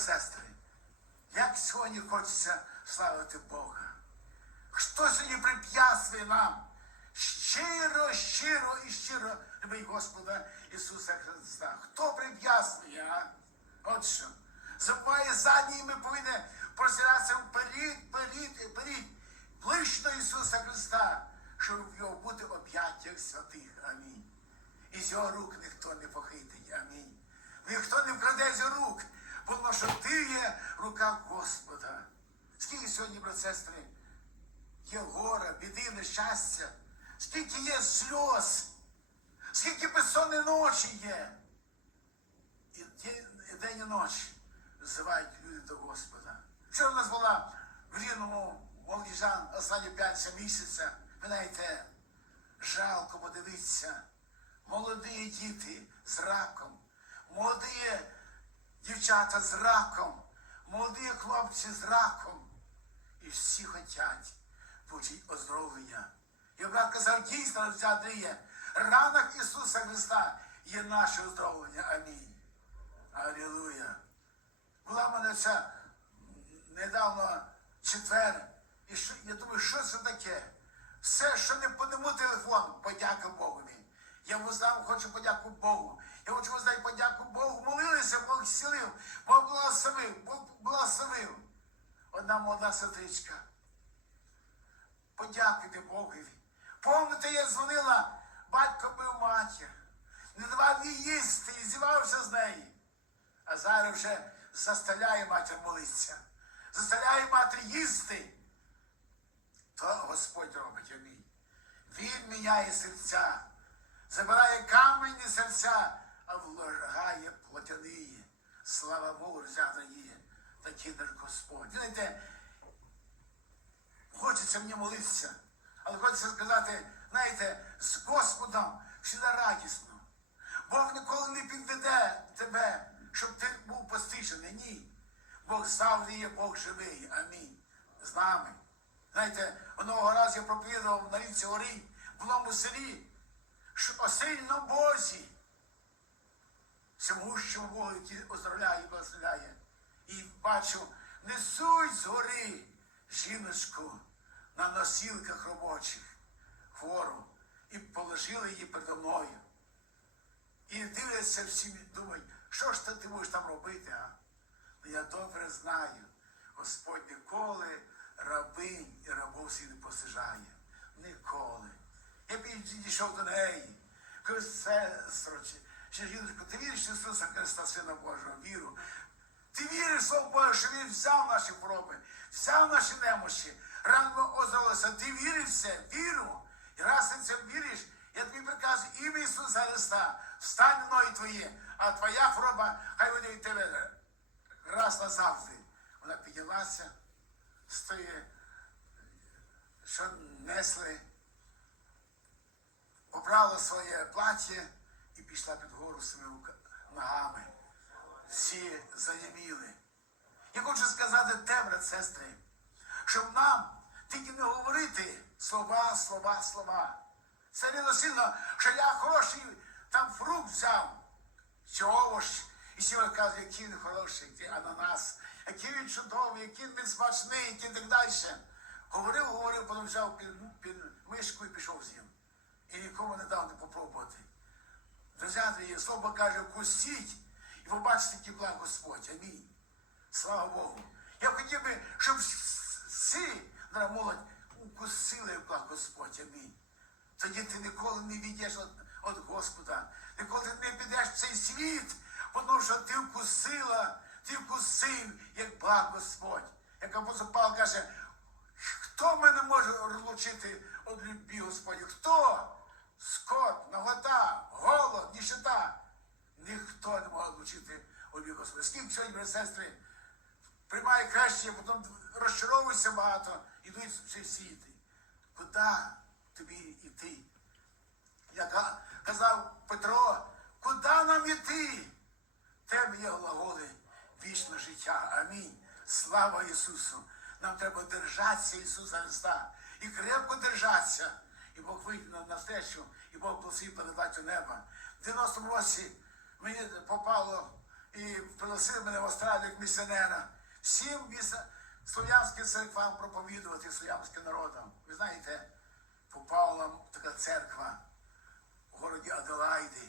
сестри, як сьогодні хочеться славити Бога. Хто сьогодні прип'ятствує нам щиро, щиро і щиро любить Господа Ісуса Христа? Хто прип'ятствує, а? От що. Забуває задній, і ми повинні простиратися вперед, вперед, вперед, ближче до Ісуса Христа, щоб в його бути об'яттях святих. Амінь. І з його рук ніхто не похитить. Амінь. Ніхто не вкраде з його рук, бо що ти є в руках Господа. Скільки сьогодні, брат сестри, є гора, біди, нещастя, скільки є сльоз, скільки безсонні ночі є. І день і ніч взивають люди до Господа. Вчора у нас була в Рівному молодіжан останні 5 місяця. Ви знаєте, жалко подивитися. Молоді діти з раком, молоді дівчата з раком, молоді хлопці з раком. І всі хочуть почути оздоровлення. І брат казав, дійсно, Андрія, ранах Ісуса Христа є наше оздоровлення. Амінь. Алілуя. Була в мене ця недавно четвер. І що, я думаю, що це таке? Все, що не подиму телефон, подяка Богові. Я воздав, хочу подяку Богу. Я хочу воздати подяку Богу. Молилися, Бог зцілив, Бог благословив, Бог благословив. Одна молода сестричка. Подякуйте Богові. Помните, я дзвонила, батько бив матір, не давав їй їсти і зівався з неї. А зараз вже заставляє матір молитися, заставляє матір їсти. То Господь робить амінь. Він міняє серця, забирає камені серця, а влагає плотяні. Слава Богу, взята є. Такий наш Господь. Знаєте, хочеться мені молитися, але хочеться сказати, знаєте, з Господом завжди радісно. Бог ніколи не підведе тебе, щоб ти був постижений. Ні. Бог завжди є Бог живий. Амінь. З нами. Знаєте, одного разу я проповідував на річці Орій в новому селі, що о сильно Бозі, Богу, який оздоровляє і благословляє. І бачу, несуть з гори жіночку на носілках робочих, хвору, і положили її передо мною. І дивляться всі, думають, що ж ти, будеш там робити, а? Ну я добре знаю, Господь ніколи рабинь і рабов свій не посажає. Ніколи. Я підійшов до неї. Кажу, сестро, чи, чи жіночко, ти віриш в Ісуса Христа, Сина Божого, віру. Ти віриш, Слово Боже, що Він взяв наші хвороби, взяв наші немощі, рано оздалося. Ти віриш в це, віру. І раз ти це віриш, я тобі приказую ім'я Ісуса Христа, встань в ноги твої, а твоя хвороба, хай буде від тебе раз назавжди. Вона піднялася, стоїть, що несли, обрала своє плаття і пішла під гору своїми ногами. Всі заніміли. Я хочу сказати те, брат, сестри, щоб нам тільки не говорити слова, слова, слова. Це не сильно, що я хороший там фрукт взяв, чи овощ, і всі кажуть, який він хороший, який ананас, який він чудовий, який він смачний, який так далі. Говорив, говорив, потім взяв під, під мишку і пішов з ним. І нікому не дав не попробувати. Друзі, слово каже, кустіть і побачите, благ Господь. Амінь. Слава Богу. Я хотів би, щоб всі на молодь укусили благ Господь. Амінь. Тоді ти ніколи не відійдеш від, Господа. Ніколи не підеш в цей світ, тому що ти вкусила, ти вкусив, як благ Господь. Як апостол Павло каже, хто мене може розлучити від любі Господі? Хто? Скот, нагота, голод, ніщета. Ніхто не відлучити від любі Господи. Скільки сьогодні, брати, сестри, приймає краще, потім розчаровуються багато, ідуть в цей світ. Куди тобі йти? Як казав Петро, куди нам йти? Тебе є глаголи вічне життя. Амінь. Слава Ісусу! Нам треба держатися Ісуса Христа і крепко держатися. І Бог вийде на навстречу, і Бог благословить передати у неба. В 90-му році мені попало і пригласили мене в Австралію як місіонера. Всім слов'янським церквам проповідувати слов'янським народам. Ви знаєте, попала така церква в городі Аделаїди.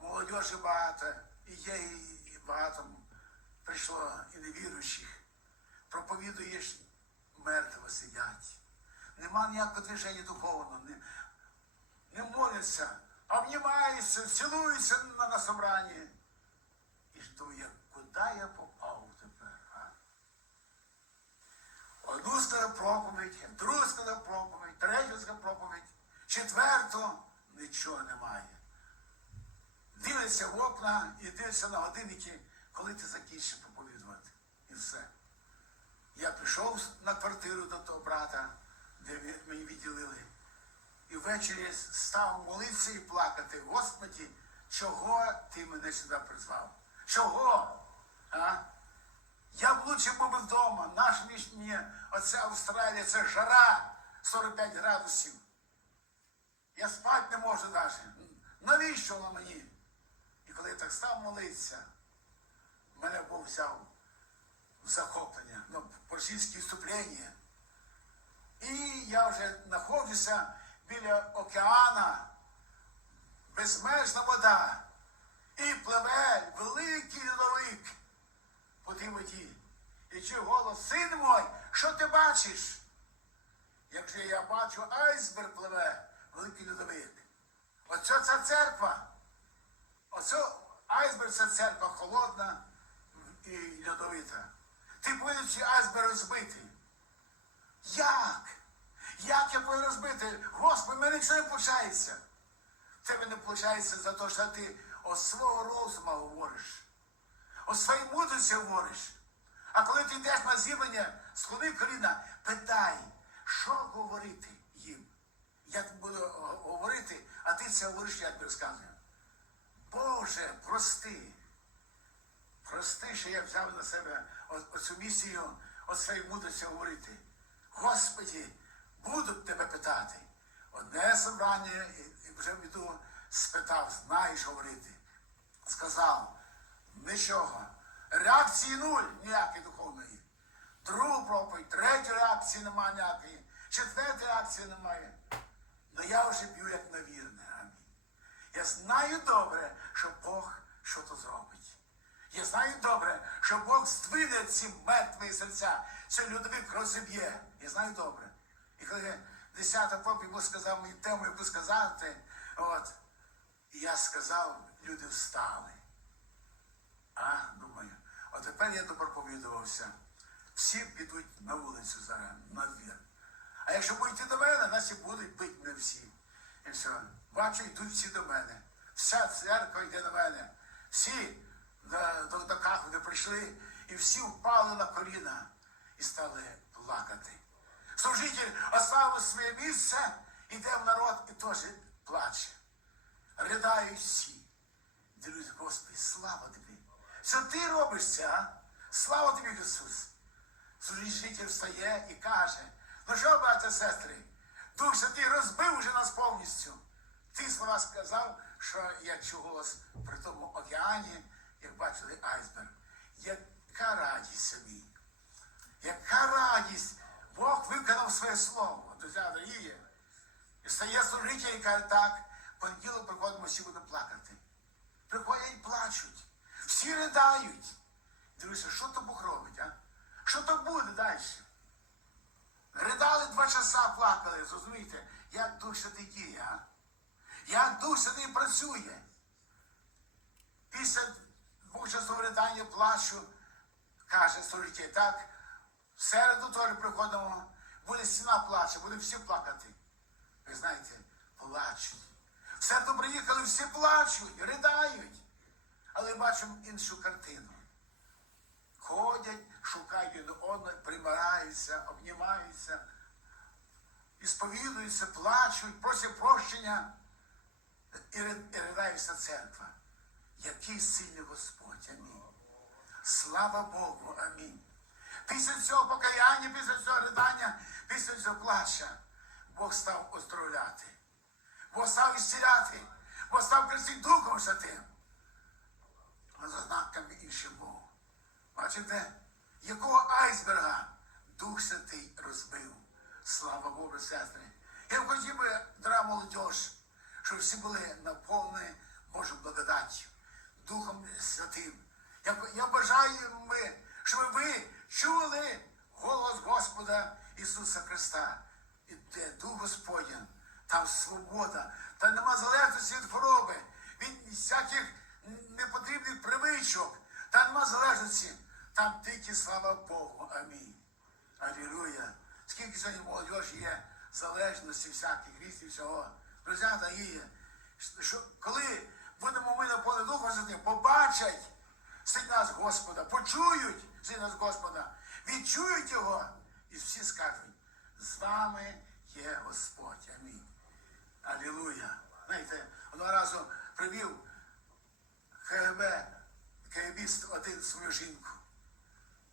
Молодежі багато, і є і багато прийшло і невіруючих. Проповідуєш, мертво сидять. Нема ніякого движення духовного. Не, не моляться, обнімаються, цілуються на, на собранні. І що я, куди я попав тепер? А? Одну сказав проповідь, другу сказав проповідь, третю сказав проповідь, четверту нічого немає. Дивиться в окна і дивиться на годинники, коли ти закінчиш проповідувати. І все. Я прийшов на квартиру до того брата, де мені відділили. І ввечері став молитися і плакати. Господі, чого ти мене сюди призвав? Чого? А? Я б лучше був вдома. Наш між мені, оце Австралія, це жара 45 градусів. Я спати не можу навіть. Навіщо воно мені? І коли я так став молитися, мене Бог взяв в захоплення, ну, в російське вступлення. І я вже знаходжуся біля океана, безмежна вода. І пливе великий льодовик по тій воді. І чую голос, син мой, що ти бачиш? Якщо я бачу, айсберг пливе, великий льодовик. Оце ця церква. Оце айсберг це церква холодна і льодовита. Ти повинен ці айсберг розбити. Як? Як я повинен розбити? Господи, в мене нічого не виходить. В тебе не виходить за те, що ти о свого розуму говориш, о своїй мудрості говориш. А коли ти йдеш на зібрання, склони коліна, питай, що говорити їм. Я буду говорити, а ти це говориш, я тобі розказую. Боже, прости. Прости, що я взяв на себе оцю місію от своєї мудрості говорити. Господі, буду тебе питати. Одне собрання і, вже йду спитав, знаєш говорити. Сказав, нічого. Реакції нуль ніякої духовної. Другу проповідь, третю реакції немає ніякої, четвертої реакції немає. Ну я вже б'ю як на вірне. Амінь. Я знаю добре, що Бог щось зробить. Я знаю добре, що Бог здвине ці мертві серця, це людовик розіб'є. Я знаю добре. І коли десята проповідь Бог сказав мені тему, яку сказати, от, я сказав, люди встали. А, думаю, от тепер я допроповідувався. Всі підуть на вулицю зараз, на двір. А якщо йти до мене, нас і будуть бити мене всі. І все. Бачу, йдуть всі до мене. Вся церква йде до мене. Всі до, до Каховди прийшли і всі впали на коліна і стали плакати. Служитель оставив своє місце, іде в народ і теж плаче. Ридають всі. Дивлюсь, Господи, слава тобі. Що ти робиш це, а? Слава тобі, Ісус. Служитель встає і каже, ну що, браття, сестри, Дух Святий розбив уже нас повністю. Ті слова сказав, що я чув голос при тому океані, як бачили айсберг. Яка радість собі. Яка радість! Бог виконав своє слово. Друзі, дорогі. І стає служитель і каже, так, понеділок приходимо, всі будемо плакати. Приходять і плачуть. Всі ридають. Дивлюся, що то Бог робить, а? Що то буде далі? Ридали два часа, плакали, зрозумієте, як Дух Святий діє, а? Як Дух Святий працює. Після двох часов плачу, каже служитель, так, в середу теж приходимо, буде стіна плаче, будемо всі плакати. Ви знаєте, плачуть. В середу приїхали, всі плачуть, riдають. Але бачимо іншу картину. Ходять, шукають один одного, примираються, обнімаються, і сповідуються, плачуть, просять прощення і ри- і ридає вся церква. Який сильний Господь, амінь. Слава Богу, амінь. Після цього покаяння, після цього ридання, після цього плача, Бог став оздоровляти. Бог став ісціляти, Бог став крестити Духом Святим. за знаками іншим був. Бачите, якого айсберга Дух Святий розбив. Слава Богу, сестри. Я хотів би, дорога молодь, щоб всі були наповнені Божою благодаттю, Духом Святим. Я, я бажаю, ми, щоб ви чули голос Господа Ісуса Христа. І де Дух Господень, там свобода, там нема залежності від хвороби, від всяких непотрібних привичок, там нема залежності, там тільки слава Богу. Амінь. Алілуя. Скільки сьогодні молодіжі є залежності всяких різних всього. Друзі, дорогі, що коли будемо ми на поле Духа Святим, побачать сить нас Господа, почують сить нас Господа, відчують його, і всі скажуть, з вами є Господь. Амінь. Алілуя. Знаєте, одного разу привів КГБ, КГБіст один свою жінку,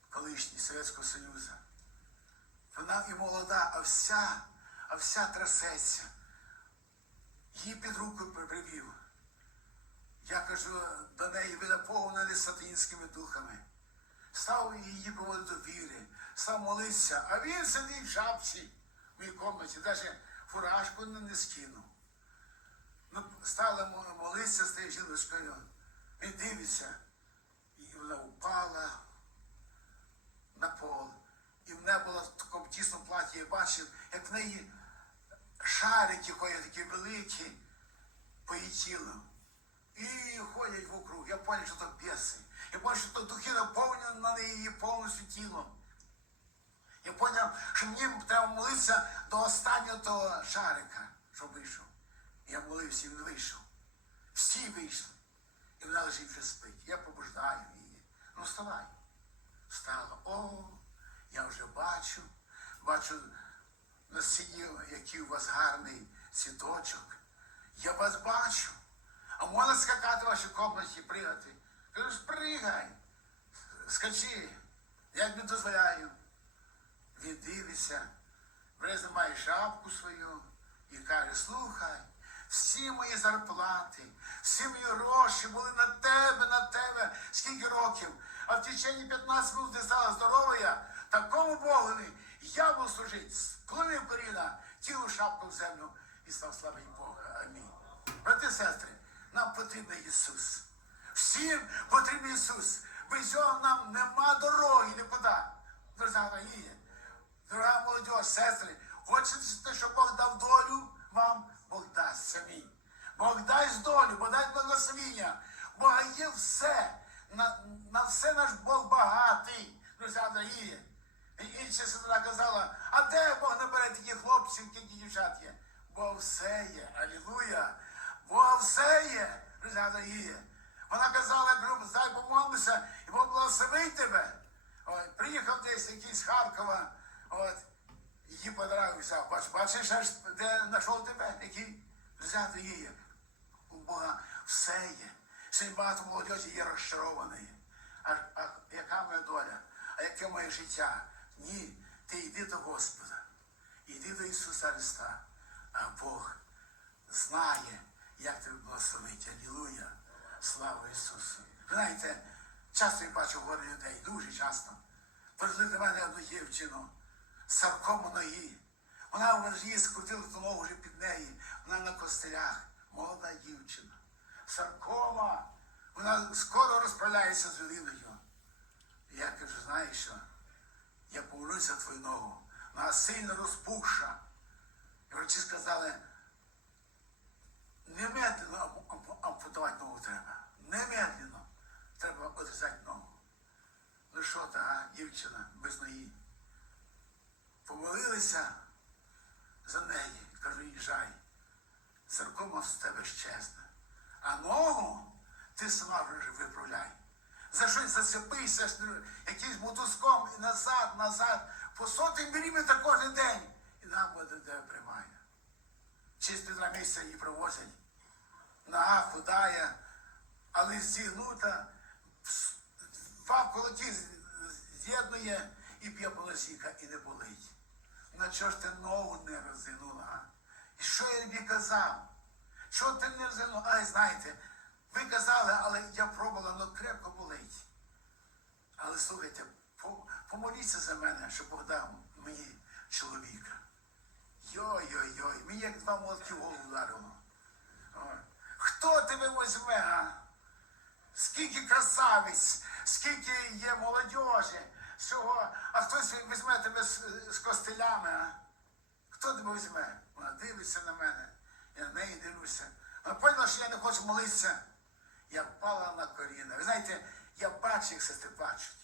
колишній Совєтського Союзу. Вона і молода, а вся, а вся трясеться. Її під руку привів. Я кажу до неї, ви наповнені сатанінськими духами. Став її проводити до віри, став молитися, а він сидить в шапці в моїй комнаті, навіть фуражку не, скинув. Ну, стала молитися з тією жіночкою. Він дивиться, і вона впала на пол. І в неї було в такому тісному платі, я бачив, як в неї шарики такі великі по її тілу. І ходять вокруг. Я бачу, що то біси. Я бачу, що то духи наповнені на неї повністю тілом. Я поняв, що мені треба молитися до останнього того шарика, що вийшов. Я молився, він вийшов. Всі вийшли. І вона лежить вже спить. Я побуждаю її. Ну, вставай. Встала. О, я вже бачу, бачу на стіні, який у вас гарний цвіточок. Я вас бачу. А можна скакати в вашій комнаті, пригати? Кажу, пригай, скачи, я тобі дозволяю. Він дивиться, знімає шапку свою і каже, слухай, всі мої зарплати, всі мої гроші були на тебе, на тебе, скільки років. А в течение 15 минут ти стала здоровою, такому Богові я буду служити. Склонив коліна, тілу шапку в землю і став славити Бога. Амінь. Брати сестри, нам потрібен Ісус. Всім потрібен Ісус. Без цього нам нема дороги нікуди. Дорога є. Дорога молодь, сестри, хочете, щоб Бог дав долю вам, Бог дасть самі. Бог дасть долю, Бог дасть благословіння. Бога є все. На, на все наш Бог багатий. Друзі, дорогі. І інша сестра казала, а де Бог набере таких хлопців, які дівчат є? Бо все є. Алілуя. Бо все є. Друзі, дорогі. Вона казала, грубо, дай помолимося, і Бог благословить тебе. От, приїхав десь якийсь з Харкова, от, її подарунок взяв. Бач, бачиш, аж де знайшов тебе, який взяти її. У Бога все є. Сьогодні багато молодежі є розчарованої. А, а яка моя доля? А яке моє життя? Ні, ти йди до Господа, йди до Ісуса Христа, а Бог знає, як тебе благословить. Алілуя. Слава Ісусу. Знаєте, часто я бачу горе людей, дуже часто. Прийшли до мене одну дівчину з сарком у ноги. Вона в її скрутила ту ногу вже під неї. Вона на костелях. Молода дівчина. Саркома. Вона скоро розправляється з. І я кажу, знаєш що? Я помолюсь твою ногу. Вона сильно розпухша. І врачі сказали, немедленно ампу- ампу- ампутувати ногу треба. Немедленно. Треба одрізати ногу. Ну що та, дівчина без ноги? Помолилися за неї. Кажу, їжджай. Церкома з тебе щезне. А ногу ти сама вже виправляй. За щось зацепися якимсь мотузком і назад, назад, по сотень міліметр кожен день. І нам буде де приймає. Через півтора місяця її провозять. Нога худая, але зігнута, два з- з'єднує і п'є полосіка і не болить. На чого ж ти ногу не розігнула? І що я тобі казав? Що ти не розігнула? Ай, знаєте, Ви казали, але я пробувала, але крепко болить. Але слухайте, помоліться за мене, щоб Бог дав мені чоловіка. Йой-йой-йой, мені як два молотки в голову ударило. Хто тебе візьме, а? Скільки красавиць, скільки є молодіжі, всього, а хтось візьме тебе з, з костилями, а? Хто тебе візьме? Вона дивиться на мене, я на неї дивлюся. Вона поняла, що я не хочу молитися. Я впала на коліна. Ви знаєте, я бачу, як сестри плачуть.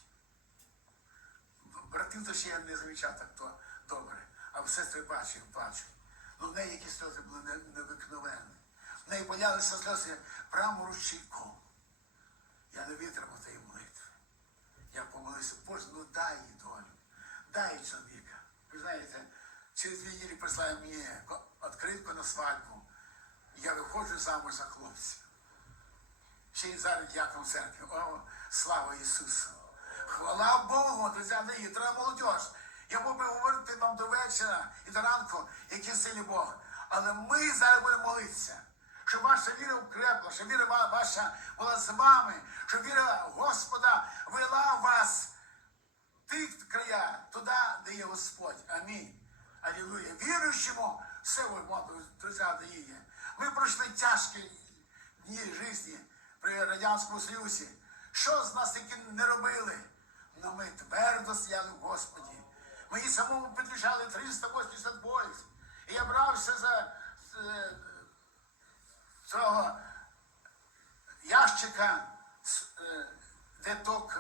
Братів то ще я не замічав так то добре. А сестри бачу, як. Ну, в неї якісь сльози були не- невикновенні. В неї болялися сльози прямо ручейком. Я не витримав тієї молитви. Я помолився, Боже, ну дай їй долю, дай чоловіка. Ви знаєте, через дві неділі прислали мені відкритку на свадьбу. Я виходжу замуж за хлопця. Ще й зараз дякую церкві. О, слава Ісусу! Хвала Богу, друзі, не треба молодь. Я мог би говорити вам до вечора і до ранку, який сильний Бог. Але ми зараз будемо молитися, щоб ваша віра укрепла, щоб віра ваша була з вами, щоб віра Господа вела вас в тих края, туди, де є Господь. Амінь. Алілуя. Віруючому все ви, друзі, дає. Ми пройшли тяжкі дні житті при Радянському Союзі. Що з нас тільки не робили? Но ми твердо стояли в Господі. Мені самому підключали 380 вольт. І я брався за е, цього ящика, е, де ток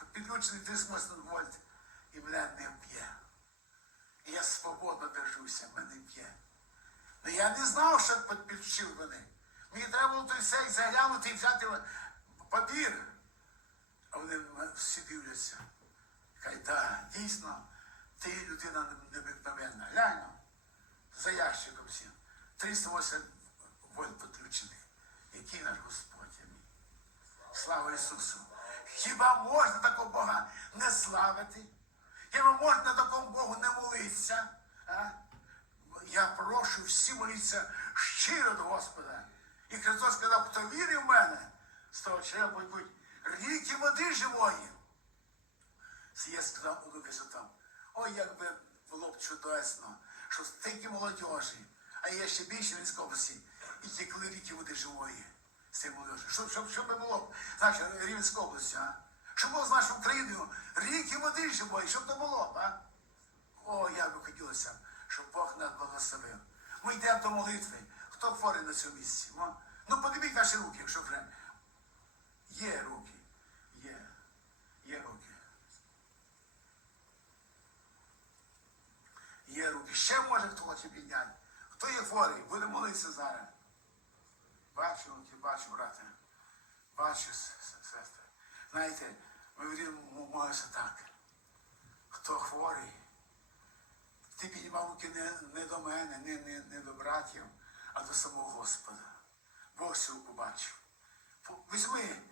е, підключений 380 вольт, і мене не вб'є. І я свободно держуся, мене не б'є. Ну я не знав, що підключив вони. Мені треба було той сей заглянути і взяти папір. А вони всі дивляться. Кажуть, так, дійсно, ти людина необикновенна. Глянь, ну, за ящиком всім. 380 вольт підключених. Який наш Господь амінь. Слава Ісусу! Хіба можна такого Бога не славити? Хіба можна такому Богу не молитися? А? Я прошу всі молитися щиро до Господа. І Христос сказав, хто вірить в мене, з того чоловіка будуть бути ріки води живої. Я сказав у Духі Святому. Ой, як би було б чудесно, що стільки молодежі, а є ще більше в І текли ріки води живої з. Щоб, щоб, щоб би було знаєш, Рівненська область, а? Щоб було з нашою Україною ріки води живої, щоб то було а? О, як би хотілося, щоб Бог нас благословив. Ми йдемо до молитви. Хто хворий на цьому місці? Мо? Ну, подивіть ваші руки, якщо вже є руки. Є. Є руки. Є руки. Ще може хто хоче підняти. Хто є хворий? Буде молитися зараз. Бачу руки, бачу, брате. Бачу, сестри. Знаєте, ми будемо молитися так. Хто хворий? Ти піднімав руки не, не до мене, не, не, не до братів, а до самого Господа. Бог цю руку бачив. Візьми,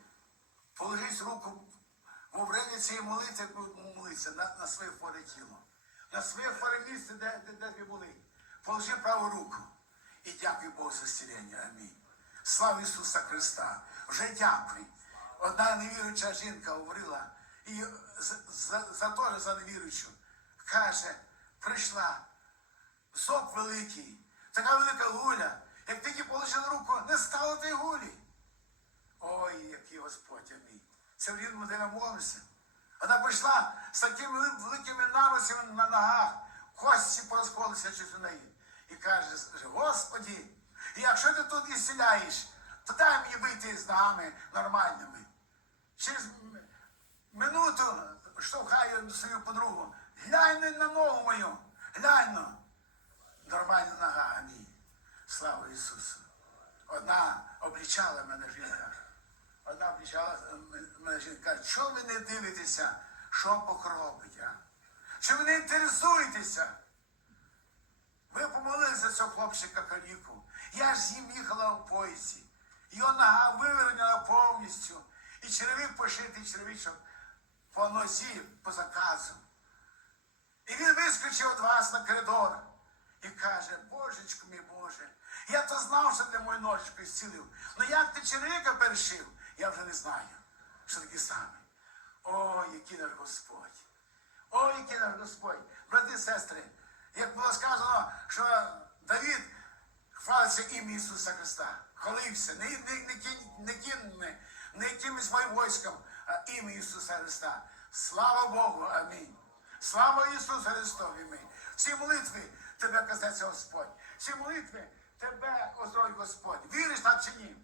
положись руку время цієї молитви, як ви на, на своє хворе тіло, на своє хворе місце, де, де, де ви були. Положи праву руку і дякуй Богу за зцілення. Амінь. Слава Ісуса Христа! Вже дякуй. Одна невіруюча жінка говорила, і за, за, за теж за невіруючу, каже, прийшла сок великий, така велика гуля. Як тільки положила руку, не стало тієї гулі. Ой, який Господь амінь. Це в рівному, де ми молимося. Вона прийшла з такими великими наросами на ногах, кості порозходилися через неї. І каже, Господі, якщо ти тут і то дай мені вийти з ногами нормальними. Через минуту штовхаю свою подругу. Глянь на ногу мою, глянь. ну». Нормальна нога, амінь. Слава Ісусу. Одна облічала мене жінка. Одна облічала мене жінка. Що ви не дивитеся, що Бог робить? А? Що ви не інтересуєтеся? Ви помолилися цього хлопчика каліку. Я ж з ним їхала в поїзді. Його нога вивернена повністю. І черевик пошитий черевичок по нозі, по заказу. І він вискочив від вас на коридор. і каже, Божечко мій Боже, я то знав, що ти мою ножичку зцілив. Ну як ти черв'яка перешив, я вже не знаю, що таке саме. О, який наш Господь! О, який наш Господь! Брати і сестри, як було сказано, що Давід хвалиться ім'я Ісуса Христа, хвалився, не, не, не, не, не, якимось моїм войском, а ім'я Ісуса Христа. Слава Богу, амінь. Слава Ісусу Христові. Амінь. Всі молитви тебе казаться Господь. Всі молитви тебе оздоровить Господь. Віриш так чи ні?